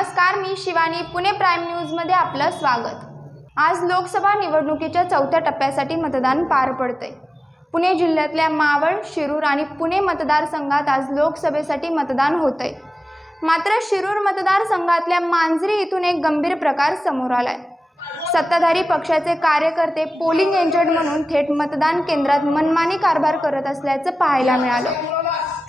नमस्कार मी शिवानी पुणे प्राईम न्यूजमध्ये आपलं स्वागत. आज लोकसभा निवडणुकीच्या चौथ्या टप्प्यासाठी मतदान पार पडते पुणे जिल्ह्यातल्या मावळ शिरूर आणि पुणे मतदारसंघात आज लोकसभेसाठी मतदान होतंय. मात्र शिरूर मतदारसंघातल्या मांजरी इथून एक गंभीर प्रकार समोर आलाय. सत्ताधारी पक्षाचे कार्यकर्ते पोलिंग एजंट म्हणून थेट मतदान केंद्रात मनमानी कारभार करत असल्याचं पाहायला मिळालं.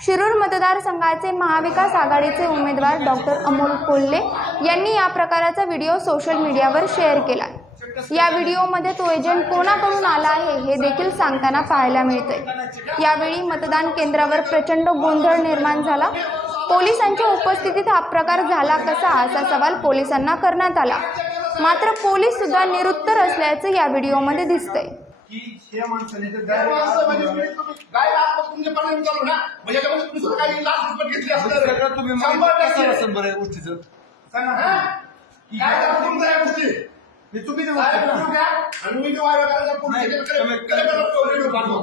शिरूर मतदारसंघाचे महाविकास आघाडीचे उमेदवार डॉक्टर अमोल कोल्हे यांनी या प्रकाराचा व्हिडिओ सोशल मीडियावर शेअर केला. या व्हिडिओमध्ये तो एजंट कोणाकडून आला आहे हे देखील सांगताना पाहायला मिळतंय. यावेळी मतदान केंद्रावर प्रचंड गोंधळ निर्माण झाला. पोलिसांच्या उपस्थितीत हा प्रकार झाला कसा असा सवाल पोलिसांना करण्यात आला. मात्र पोलीस सुद्धा निरुत्तर असल्याचं या व्हिडिओमध्ये दिसतंय. की या माणसाने तर काय माणसं म्हणजे direct तुम्ही- तुम्ही- काय लाच तुमचे चालू ना म्हणजे याच्यामध्ये तुम्ही सुद्धा काही लाच लुचपत घेतली असणार आहे. सगळं तुम्ही शंभर कसं टक्के. असेल बरं या गोष्टीचं सांगा हा? की काय करता तुमचं या गोष्टी हे चुकीची साहेब व्हिडिओ ना. घ्या आणि व्हायरल करायचा पुढे नाही, कडे- कडे- कमी- कडे- कडे- पाठवा.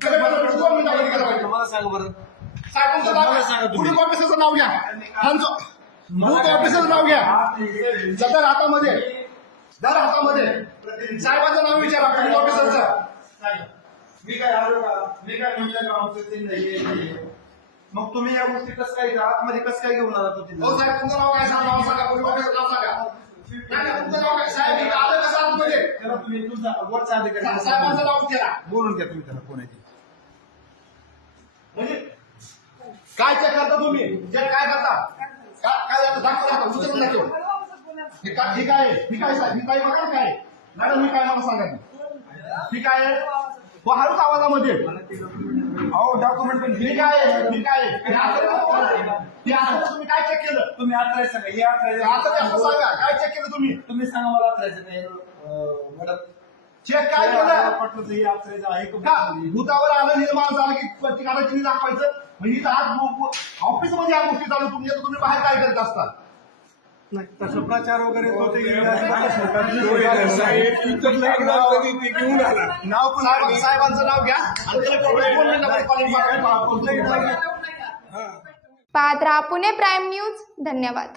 केलं पाहिजे. मला सांगा बरं साहेब तुमचं नाव मला सांगा तुम्ही. पुढील ऑफिसरचं नाव घ्या त्यांचं बूथ ऑफिसरचं नाव घ्या सदर हातामध्ये दर हातामध्ये साहेबाचं नाव विचारा पुढील ऑफिसरचं मी काय आलो का? मी काय म्हणलं का आमचं नाही. मग तुम्ही या गोष्टी कसं काय आतमध्ये कसं काय घेऊन आला तो हो? साहेब तुमचं नाव काय? सांगा सांगा पुढील ऑफिसरचं नाव सांगा? तुमचं नाव काय? साहेब आलं कसं आतमध्ये? तुम्ही तुमचा वरचा अधिकारी साहेबांचं नाव विचारा. बोलून घ्या तुम्ही त्याला कोण आहे. म्हणजे काय चेक करता तुम्ही? चेक काय करता? का- काय दाखव दाखव उचलून दाखव. हे काय हे काय? आहे? ही काय साहेब ही काय बघा ना काय? मॅडम मी काय मला सांगा ही काय आहे? हो हळूच आवाजामध्ये. अहो डॉक्युमेंट पण ही काय आहे? ही काय आहे? हे आता- हे तुम्ही काय चेक केलं? तुम्ही आत राहायचं का हे आत हे आता ते असं सांगा? काय चेक केलं तुम्ही? तुम्ही सांगा मला आत राहायचं नाही मॅडम. चेक काय केलं? पटलं हे आत राहायचं आहे का? का भूतावर आलं निर्माण झालं की प्रतिकाराची चिन्ह दाखवायचं? म्हणजे आज ऑफिसमध्ये या गोष्टी चालू तुम्ही तुम्ही बाहेर काय करत असता? प्रचार वगैरे तो ते नाव पण साहेब- साहेबांचं नाव घ्या. राहा पुणे प्राईम न्यूज. धन्यवाद.